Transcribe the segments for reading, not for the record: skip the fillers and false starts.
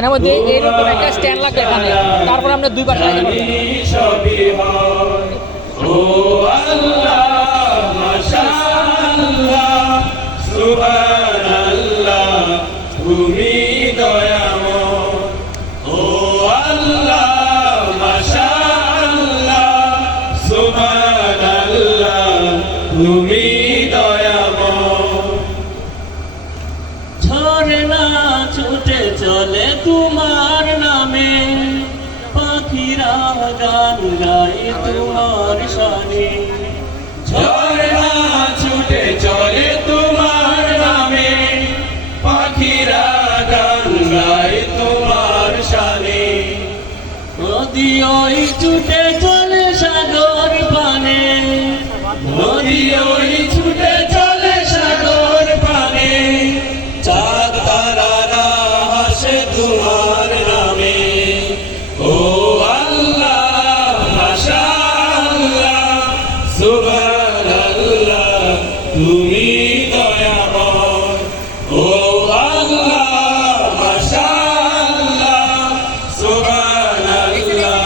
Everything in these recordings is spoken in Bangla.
এর মধ্যে এইরকম একটা স্ট্যান্ড লাগবে এখানে, তারপর আমরা দুই পাশে রাখতে পারবো। ও আল্লাহ মাশাআল্লাহ সুবহানাল্লাহ তুমি দয়াময়। ও আল্লাহ মাশাআল্লাহ সুবহানাল্লাহ তুমি দয়াময়। ঝরনা ছুটে চলে তোমার নামে, পাখিরা গান গায় তোমার শানে। ঝরনা ছুটে চলে তোমার নামে, পাখিরা গান গায় তোমার শানে। নদী ওই ছুটে চলে সাগর পানে, নদী ওই ছুটে চলে সাগর পানে, চাঁদ তারারা হাসে তোমার নামে। ও আল্লাহ মাশাআল্লাহ সুবহানাল্লাহ তুমি দয়াময়। ও আল্লাহ মাশাআল্লাহ সুবহানাল্লাহ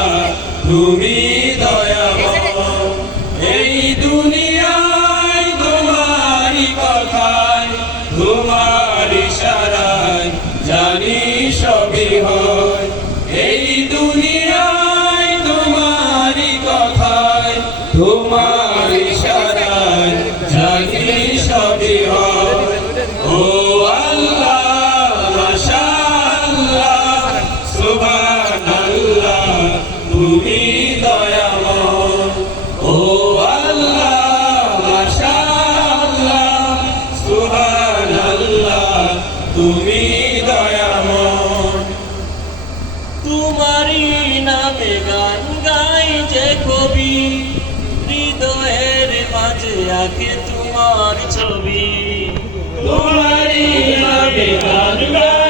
তুমি দয়াময়। এই দুনিয়ায় তোমারই কথায়, তোমার ইশারায় জানি সবই হয়। এই দুনিয়ায় তোমারই কথায়, তোমার ইশারায় জানি সবই হয়। ও আল্লাহ মাশাআল্লাহ সুবহানাল্লাহ তুমি দয়াময়। ও আল্লাহ মাশাআল্লাহ সুবহানাল্লাহ তুমি দয়াময়। তোমারই নামে গান গাই যে কবি, হৃদয়ের মাঝে আঁকে তোমার ছবি। তোমারই নামে গান গাই